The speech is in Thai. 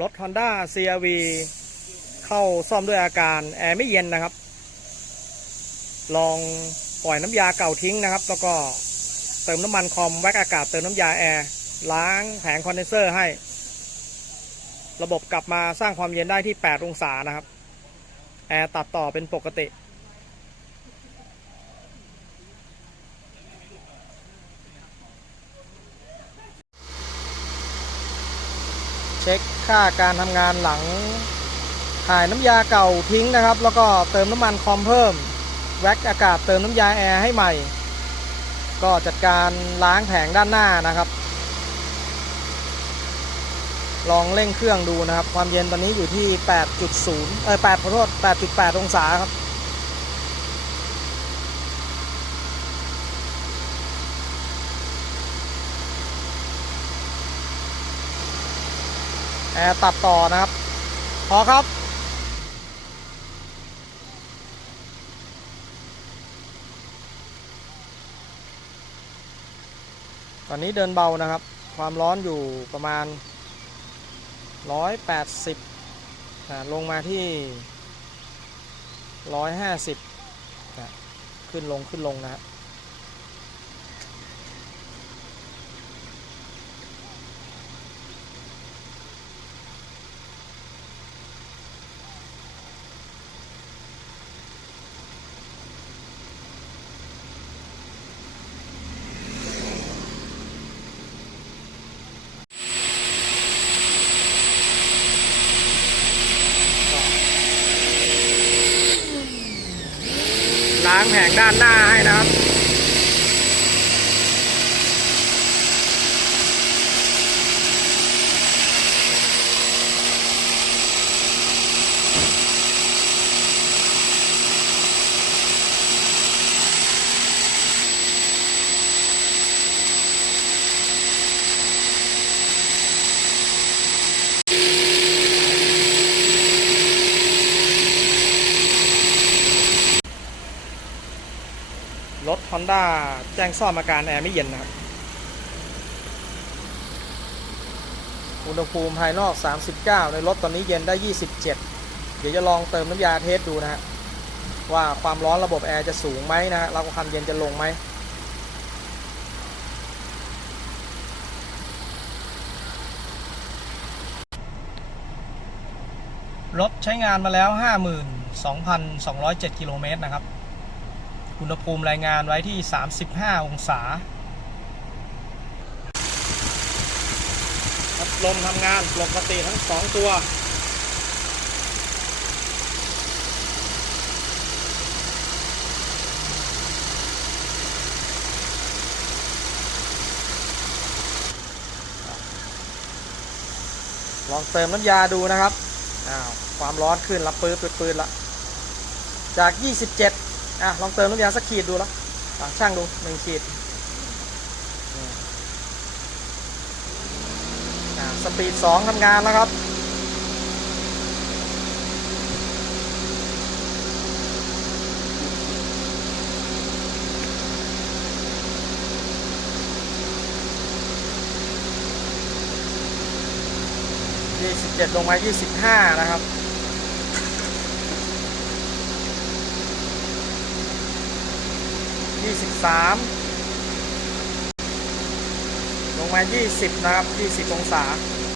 รถ Honda CRV เข้าซ่อมด้วยอาการแอร์ไม่เย็นนะครับ ลองปล่อยน้ำยาเก่าทิ้งนะครับ แล้วก็เติมน้ำมันคอมแว็กอากาศเติมน้ำยาแอร์ล้างแผงคอนเดนเซอร์ให้ ระบบกลับมาสร้างความเย็นได้ที่ 8 องศานะครับ แอร์ตัดต่อเป็นปกติ เช็คค่าการทำงานหลังถ่ายน้ำยาเก่าทิ้งนะครับ แล้วก็เติมน้ำมันคอมเพิ่ม แว็กอากาศเติมน้ำยาแอร์ให้ใหม่ ก็จัดการล้างแผงด้านหน้านะครับ ลองเร่งเครื่องดูนะครับ ความเย็นตอนนี้อยู่ที่ 8.0 เออ8ขอโทษ8.8 องศาครับ แอร์ ตัดต่อนะครับ พอครับตอนนี้เดินเบานะครับ ความร้อนอยู่ประมาณ 180นะลงมาที่ 150นะขึ้นลงขึ้นลงนะฮะ ล้างแผงด้านหน้าให้นะครับ รถ Honda แจ้งซ่อมอาการแอร์ไม่เย็นนะครับ อุณหภูมิภายนอก 39 ในรถตอนนี้เย็นได้ 27 เดี๋ยวจะลองเติมน้ำยาเทสดูนะฮะว่าความร้อนระบบแอร์จะสูงไหมนะฮะแล้วก็ความเย็นจะลงไหมรถใช้งานมาแล้ว 52,207 กิโลเมตรนะครับ อุณหภูมิรายงานไว้ที่ 35 องศาพัดลมทำงานปกติทั้งสองตัว ลองเติมน้ำยาดูนะครับ อ้าว ความร้อนขึ้นรับปื้ดปื้ดปื้ดละ จาก 27 อะลองเติมน้ำยาสักขีดดูแล้วอะช่างดูหนึ่งขีดอะสปีด2ทำงานแล้วครับ27ลงมา25นะครับ ยี่สิบสามลงมายี่สิบนะครับยี่สิบองศา